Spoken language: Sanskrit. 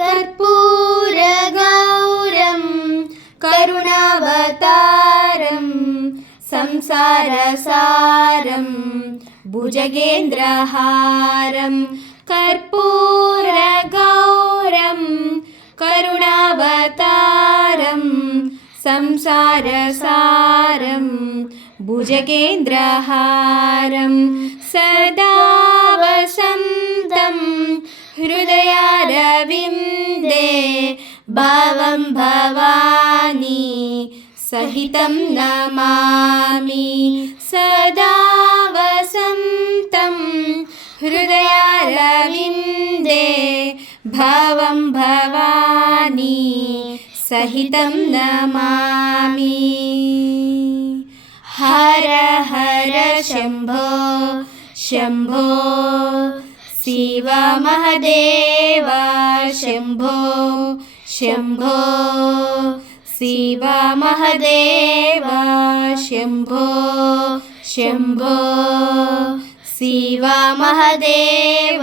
कर्पूरगौरं करुणावतारं संसारसारं भुजगेन्द्रहारं कर्पूरगौरं करुणावतारं संसारसारं भुजगेन्द्रहारं सदा वसन्तं हृदयारविन्दे भावं भवानी सहितं नमामि सदा वसन्तं हृदयारविन्दे भावं भवानी सहितं नमामि। हर हर शम्भो शम्भो शिव महदेव शम्भो शम्भो शिव महदेव शम्भो शम्भो शिव महदेव